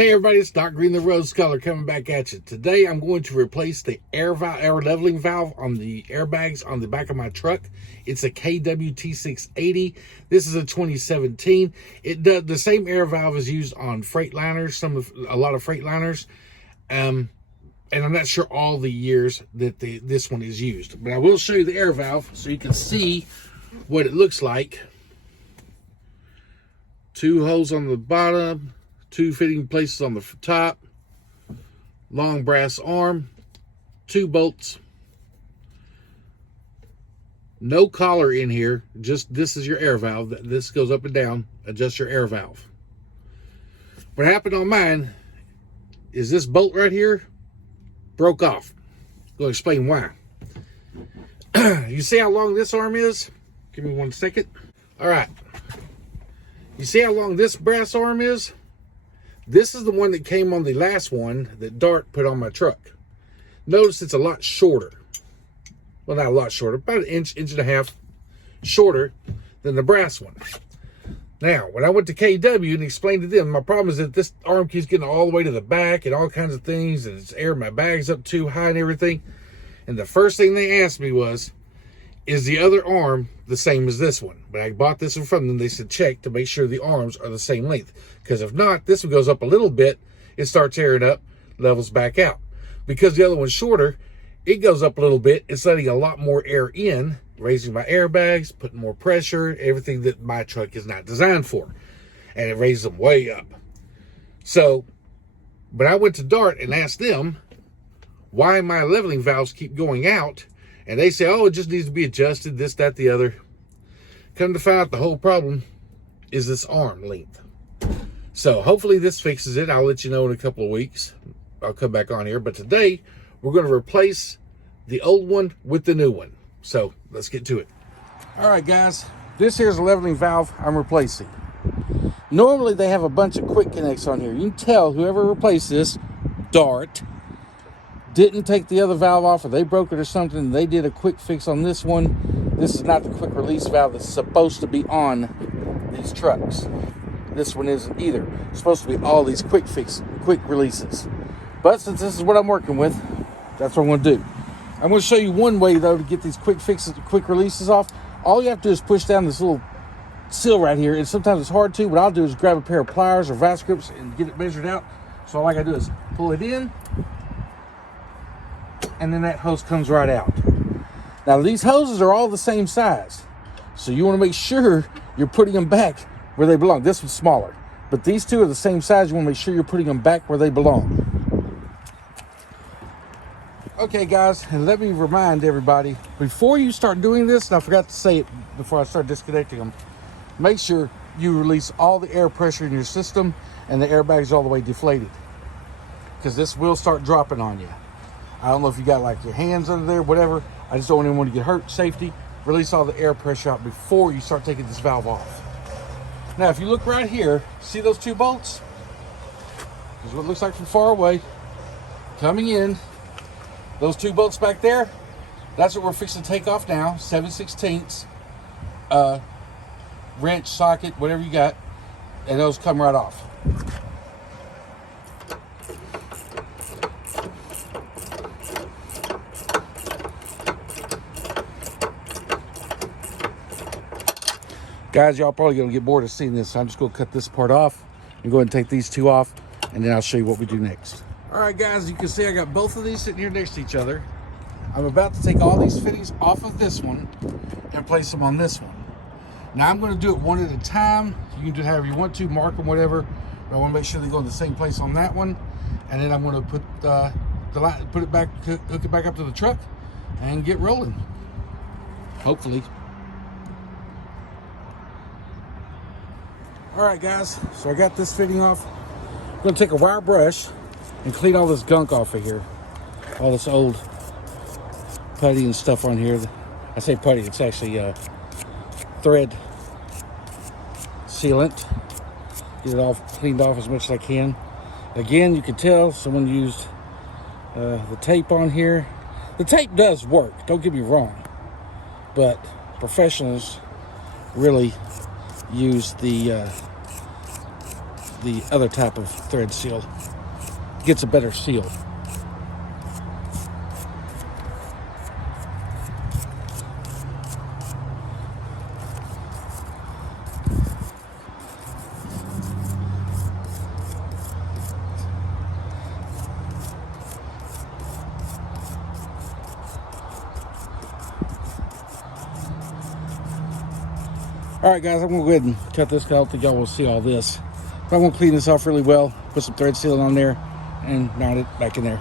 Hey everybody, it's Doc Green the Rose Color coming back at you. Today I'm going to replace the air leveling valve on the airbags on the back of my truck. It's a KW T680. This is a 2017. It does the same air valve is used on Freightliners, a lot of Freightliners. And I'm not sure all the years that this one is used, but I will show you the air valve so you can see what it looks like. Two holes on the bottom, two fitting places on the top, long brass arm, two bolts, no collar in here, just this is your air valve. This goes up and down, adjust your air valve. What happened on mine is this bolt right here broke off. I'm going to explain why. You see how long this arm is? Give me 1 second. All right. You see how long this brass arm is? This is the one that came on the last one that Dart put on my truck. Notice it's a lot shorter. Well, not a lot shorter, about an inch, inch and a half shorter than the brass one. Now, when I went to KW and explained to them, my problem is that this arm keeps getting all the way to the back and all kinds of things, and it's airing my bags up too high and everything. And the first thing they asked me was, is the other arm the same as this one? But I bought this one from them. They said check to make sure the arms are the same length. Because if not, this one goes up a little bit, it starts airing up, levels back out. Because the other one's shorter, it goes up a little bit. It's letting a lot more air in, raising my airbags, putting more pressure, everything that my truck is not designed for. And it raises them way up. So, but I went to Dart and asked them why my leveling valves keep going out. And they say, oh, it just needs to be adjusted, this, that, the other. Come to find out the whole problem is this arm length. So hopefully this fixes it. I'll let you know in a couple of weeks. I'll come back on here. But today, we're going to replace the old one with the new one. So let's get to it. All right, guys. This here's a leveling valve I'm replacing. Normally, they have a bunch of quick connects on here. You can tell whoever replaced this, Dart, didn't take the other valve off, or they broke it or something. They did a quick fix on this one. This is not the quick release valve that's supposed to be on these trucks. This one isn't either. It's supposed to be all these quick releases. But since this is what I'm working with, that's what I'm going to do. I'm going to show you one way though to get these quick releases off. All you have to do is push down this little seal right here, and sometimes it's hard to. What I'll do is grab a pair of pliers or vice grips and get it measured out. So all I got to do is pull it in, and then that hose comes right out. Now these hoses are all the same size, so you want to make sure you're putting them back where they belong. This one's smaller, but these two are the same size. You want to make sure you're putting them back where they belong. Okay guys, and let me remind everybody, before you start doing this, and I forgot to say it before I start disconnecting them, make sure you release all the air pressure in your system and the airbags all the way deflated, because this will start dropping on you. I don't know if you got like your hands under there, whatever. I just don't want anyone to get hurt. Safety, release all the air pressure out before you start taking this valve off. Now, if you look right here, see those two bolts? This is what it looks like from far away. Coming in, those two bolts back there, that's what we're fixing to take off now. 7/16 wrench, socket, whatever you got, and those come right off. Guys, y'all probably gonna get bored of seeing this, so I'm just gonna cut this part off and go ahead and take these two off, and then I'll show you what we do next. All right, guys, you can see I got both of these sitting here next to each other. I'm about to take all these fittings off of this one and place them on this one. Now I'm gonna do it one at a time. You can do it however you want to, mark them, whatever. But I wanna make sure they go in the same place on that one. And then I'm gonna put it back, hook it back up to the truck and get rolling, hopefully. All right, guys, so I got this fitting off. I'm gonna take a wire brush and clean all this gunk off of here. All this old putty and stuff on here. I say putty, it's actually thread sealant. Get it all cleaned off as much as I can. Again, you can tell someone used the tape on here. The tape does work, don't get me wrong, but professionals really use the the other type of thread seal. Gets a better seal. Alright guys, I'm going to go ahead and cut this because I don't think y'all will see all this. But I'm going to clean this off really well, put some thread sealing on there, and mount it back in there.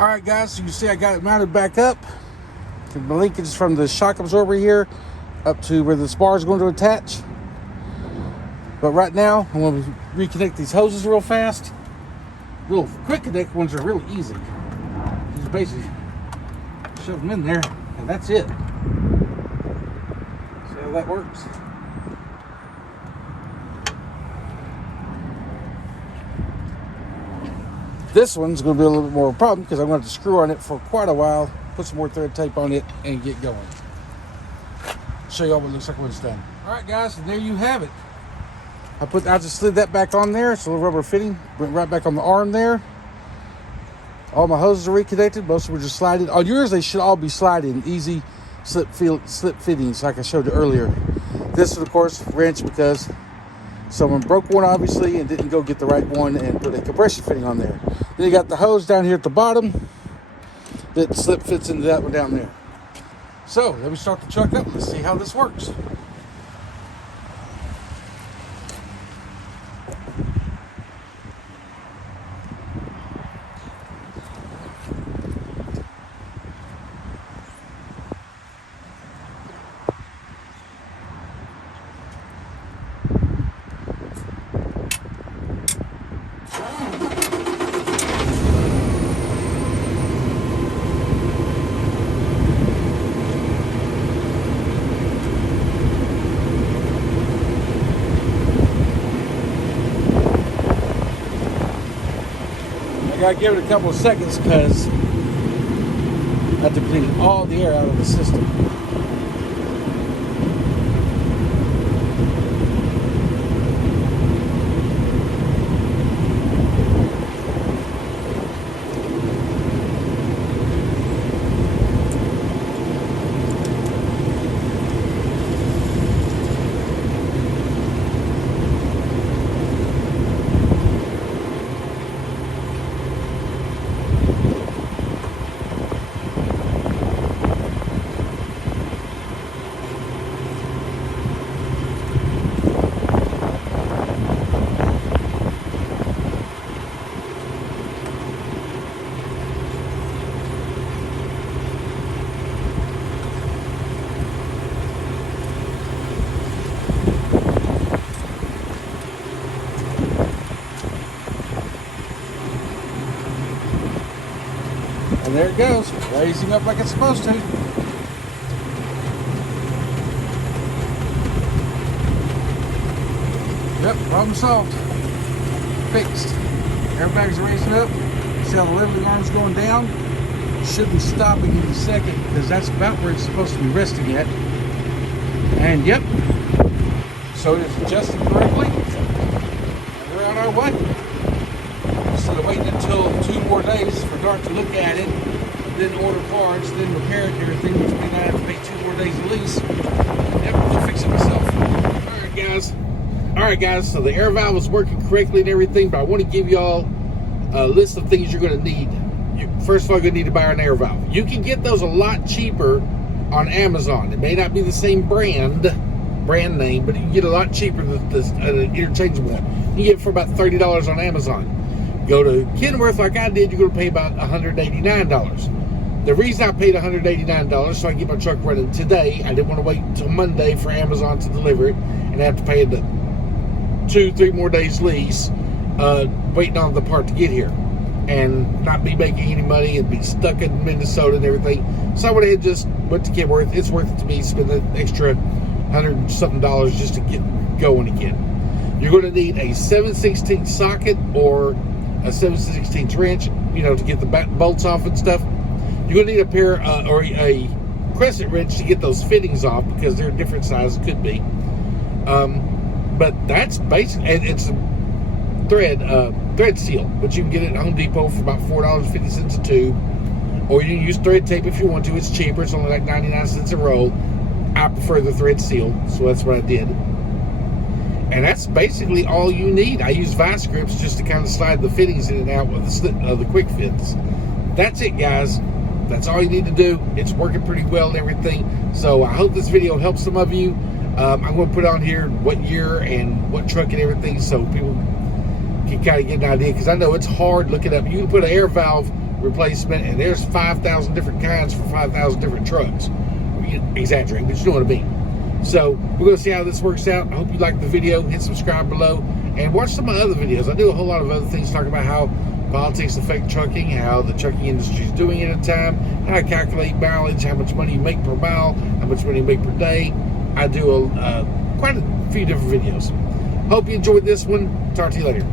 Alright guys, so you can see I got it mounted back up. The linkage is from the shock absorber here up to where the spar is going to attach. But right now, I'm going to reconnect these hoses real fast. Little quick connect ones are really easy. Just basically shove them in there and that's it. See how that works? This one's going to be a little bit more of a problem because I'm going to have to screw on it for quite a while, put some more thread tape on it, and get going. Show you all what it looks like when it's done. All right, guys, and there you have it. I just slid that back on there. It's a little rubber fitting. Went right back on the arm there. All my hoses are reconnected. Most of them are just sliding. On yours, they should all be sliding. Easy slip fittings, like I showed you earlier. This is, of course, wrench because someone broke one, obviously, and didn't go get the right one and put a compression fitting on there. Then you got the hose down here at the bottom that slip fits into that one down there. So let me start the truck up and let's see how this works. I gotta give it a couple of seconds because I have to clean all the air out of the system. there it goes, raising up like it's supposed to. Yep, problem solved. Fixed. Airbag's raising up. See how the leveling arm's going down? Should be stopping in a second because that's about where it's supposed to be resting at. And yep, so it is adjusted correctly. And we're on our way. Instead of waiting until 2 more days for Dart to look at it, then order parts, then repair it and everything, which means I have to pay 2 more days at least. Yep, I'll fix it myself. Alright guys, so the air valve is working correctly and everything, but I want to give y'all a list of things you're going to need. First of all, you're going to need to buy an air valve. You can get those a lot cheaper on Amazon. It may not be the same brand name, but you can get a lot cheaper than this interchangeable one. You get it for about $30 on Amazon. Go to Kenworth like I did, you're going to pay about $189. The reason I paid $189 so I can get my truck running today. I didn't want to wait until Monday for Amazon to deliver it and have to pay the 2-3 more days lease waiting on the part to get here and not be making any money and be stuck in Minnesota and everything. So I went ahead and just went to Kenworth. It's worth it to me, spend an extra $100-something just to get going again. You're going to need a 7/16 socket or a 7/16 wrench, to get the bolts off and stuff. You're going to need a pair or a crescent wrench to get those fittings off because they're different sizes, could be. But that's basically, and it's a thread seal, but you can get it at Home Depot for about $4.50 a tube, or you can use thread tape if you want to. It's cheaper. It's only like 99 cents a roll. I prefer the thread seal, so that's what I did. And that's basically all you need. I use vice grips just to kind of slide the fittings in and out with the quick fits. That's it, guys. That's all you need to do. It's working pretty well and everything. So I hope this video helps some of you. I'm going to put on here what year and what truck and everything so people can kind of get an idea, because I know it's hard looking up. You can put an air valve replacement and there's 5,000 different kinds for 5,000 different trucks. Exaggerating, but you know what I mean. So we're going to see how this works out. I hope you liked the video. Hit subscribe below and watch some of my other videos. I do a whole lot of other things talking about how politics affect trucking, how the trucking industry is doing at a time, how I calculate mileage, how much money you make per mile, how much money you make per day. I do quite a few different videos. Hope you enjoyed this one. Talk to you later.